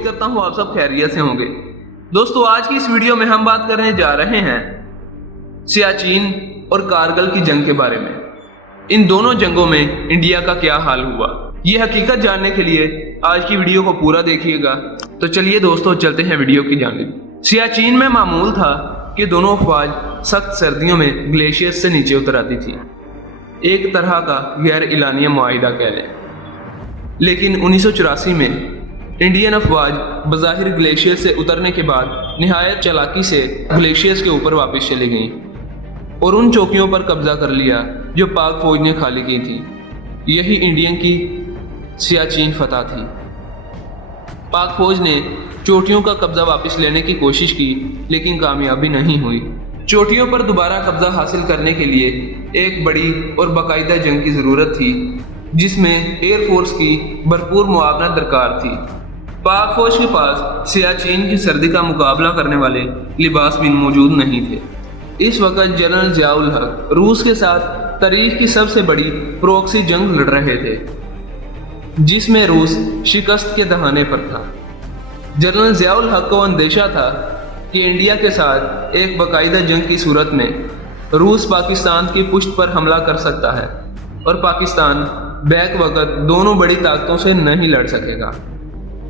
امید کرتا ہوں آپ سب خیریت سے ہوں گے۔ دوستو آج کی اس ویڈیو میں ہم بات کرنے جا رہے ہیں سیاچین اور کارگل کی جنگ کے بارے میں۔ ان دونوں جنگوں میں انڈیا کا کیا حال ہوا، یہ حقیقت جاننے کے لیے آج کی ویڈیو کو پورا دیکھیے گا۔ تو چلیے دوستو چلتے ہیں ویڈیو کی جانب۔ سیاچین میں معمول تھا کہ دونوں افواج سخت سردیوں میں گلیشیئر سے نیچے اتر آتی تھی، ایک طرح کا غیر اعلانیہ معاہدہ کہہ لیں۔ لیکن 1984 میں انڈین افواج بظاہر گلیشیئر سے اترنے کے بعد نہایت چالاکی سے گلیشیئرز کے اوپر واپس چلی گئیں اور ان چوکیوں پر قبضہ کر لیا جو پاک فوج نے خالی کی تھی۔ یہی انڈین کی سیاچین فتح تھی۔ پاک فوج نے چوٹیوں کا قبضہ واپس لینے کی کوشش کی لیکن کامیابی نہیں ہوئی۔ چوٹیوں پر دوبارہ قبضہ حاصل کرنے کے لیے ایک بڑی اور باقاعدہ جنگ کی ضرورت تھی جس میں ایئر فورس کی بھرپور معاونت درکار تھی۔ پاک فوج کے پاس سیاچین کی سردی کا مقابلہ کرنے والے لباس بھی موجود نہیں تھے۔ اس وقت جنرل ضیاء الحق روس کے ساتھ تاریخ کی سب سے بڑی پروکسی جنگ لڑ رہے تھے جس میں روس شکست کے دہانے پر تھا۔ جنرل ضیاء الحق کو اندیشہ تھا کہ انڈیا کے ساتھ ایک باقاعدہ جنگ کی صورت میں روس پاکستان کی پشت پر حملہ کر سکتا ہے اور پاکستان بیک وقت دونوں بڑی طاقتوں سے نہیں لڑ سکے گا،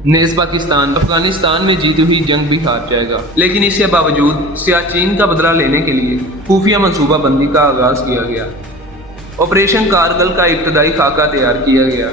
نیز پاکستان افغانستان میں جیتی ہوئی جنگ بھی ہار جائے گا۔ لیکن اس کے باوجود سیاچین کا بدلہ لینے کے لیے خفیہ منصوبہ بندی کا آغاز کیا گیا۔ آپریشن کارگل کا ابتدائی خاکہ تیار کیا گیا۔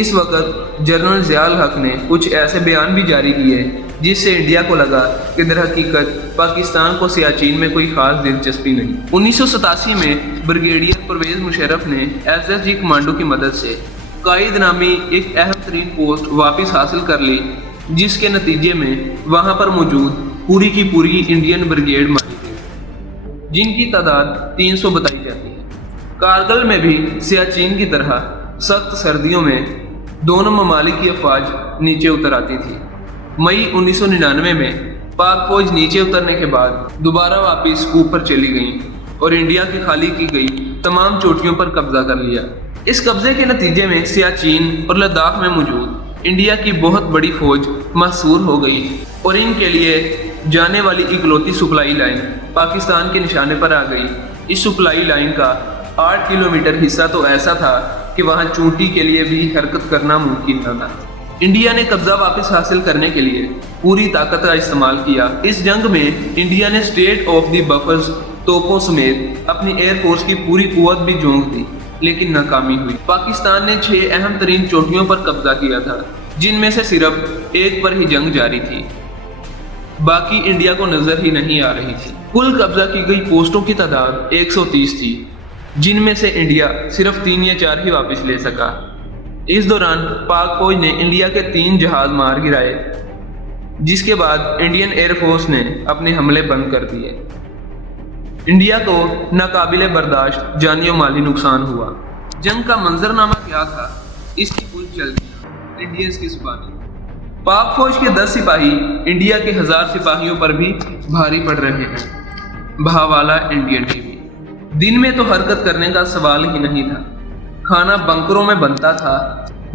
اس وقت جنرل ضیاء الحق نے کچھ ایسے بیان بھی جاری کیے جس سے انڈیا کو لگا کہ در حقیقت پاکستان کو سیاچین میں کوئی خاص دلچسپی نہیں۔ 1987 میں بریگیڈیئر پرویز مشرف نے SSG کمانڈو کی مدد سے قائد نامی ایک اہم ترین پوسٹ واپس حاصل کر لی، جس کے نتیجے میں وہاں پر موجود پوری کی پوری انڈین بریگیڈ ماری گئی جن کی تعداد 300 بتائی جاتی ہے۔ کارگل میں بھی سیاچین کی طرح سخت سردیوں میں دونوں ممالک کی افواج نیچے اتر آتی تھی۔ مئی 1999 میں پاک فوج نیچے اترنے کے بعد دوبارہ واپس اوپر چلی گئیں اور انڈیا کی خالی کی گئی تمام چوٹیوں پر قبضہ کر لیا۔ اس قبضے کے نتیجے میں سیاچین اور لداخ میں موجود انڈیا کی بہت بڑی فوج محصور ہو گئی اور ان کے لیے جانے والی اکلوتی سپلائی لائن پاکستان کے نشانے پر آ گئی۔ اس سپلائی لائن کا 8 کلومیٹر حصہ تو ایسا تھا کہ وہاں چونٹی کے لیے بھی حرکت کرنا ممکن نہ تھا۔ انڈیا نے قبضہ واپس حاصل کرنے کے لیے پوری طاقت کا استعمال کیا۔ اس جنگ میں انڈیا نے اسٹیٹ آف دی بفرز توپوں سمیت اپنی ایئر فورس کی پوری قوت بھی جھونک دی لیکن ناکامی ہوئی۔ پاکستان نے 6 اہم ترین چوٹیوں پر قبضہ کیا تھا جن میں سے صرف ایک پر ہی جنگ جاری تھی، باقی انڈیا کو نظر ہی نہیں آ رہی تھی۔ کل قبضہ کی گئی پوسٹوں کی تعداد 130 تھی جن میں سے انڈیا صرف 3 یا 4 ہی واپس لے سکا۔ اس دوران پاک فوج نے انڈیا کے 3 جہاز مار گرائے جس کے بعد انڈین ایئر فورس نے اپنے حملے بند کر دیے۔ انڈیا کو ناقابل برداشت جانی و مالی نقصان ہوا۔ جنگ کا منظرنامہ کیا تھا اس کی کچھ جلدیاں انڈینز کی زبانی۔ پاک فوج کے 10 سپاہی انڈیا کے 1000 سپاہیوں پر بھی بھاری پڑ رہے ہیں۔ بہاوالا انڈین ٹی وی۔ دن میں تو حرکت کرنے کا سوال ہی نہیں تھا، کھانا بنکروں میں بنتا تھا۔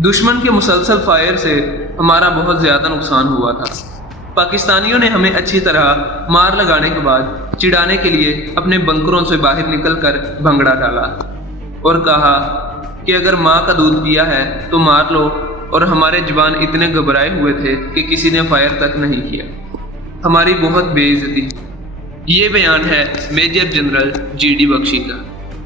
دشمن کے مسلسل فائر سے ہمارا بہت زیادہ نقصان ہوا تھا۔ پاکستانیوں نے ہمیں اچھی طرح مار لگانے کے بعد چڑھانے کے لیے اپنے بنکروں سے باہر نکل کر بھنگڑا ڈالا اور کہا کہ اگر ماں کا دودھ پیا ہے تو مار لو، اور ہمارے جوان اتنے گھبرائے ہوئے تھے کہ کسی نے فائر تک نہیں کیا۔ ہماری بہت بے عزتی۔ یہ بیان ہے میجر جنرل GD بخشی کا۔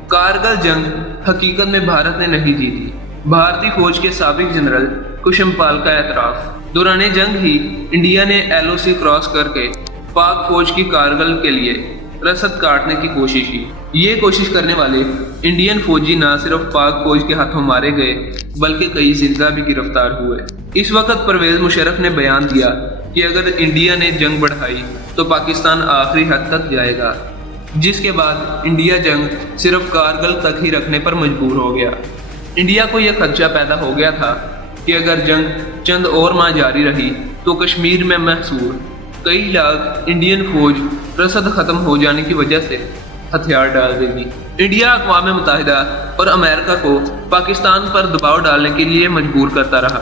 کارگل جنگ حقیقت میں بھارت نے نہیں جیتی۔ بھارتی فوج کے سابق جنرل کشمپال کا اعتراف۔ دوران جنگ ہی انڈیا نے LOC کراس کر کے پاک فوج کی کارگل کے لیے رسد کاٹنے کی کوشش کی۔ یہ کوشش کرنے والے انڈین فوجی نہ صرف پاک فوج کے ہاتھوں مارے گئے بلکہ کئی زندہ بھی گرفتار ہوئے۔ اس وقت پرویز مشرف نے بیان دیا کہ اگر انڈیا نے جنگ بڑھائی تو پاکستان آخری حد تک جائے گا، جس کے بعد انڈیا جنگ صرف کارگل تک ہی رکھنے پر مجبور ہو گیا۔ انڈیا کو یہ خدشہ پیدا ہو گیا تھا کہ اگر جنگ چند اور ماہ جاری رہی تو کشمیر میں محصور کئی لاکھ انڈین فوج رسد ختم ہو جانے کی وجہ سے ہتھیار ڈال دے گی۔ انڈیا اقوام متحدہ اور امریکہ کو پاکستان پر دباؤ ڈالنے کے لیے مجبور کرتا رہا۔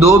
2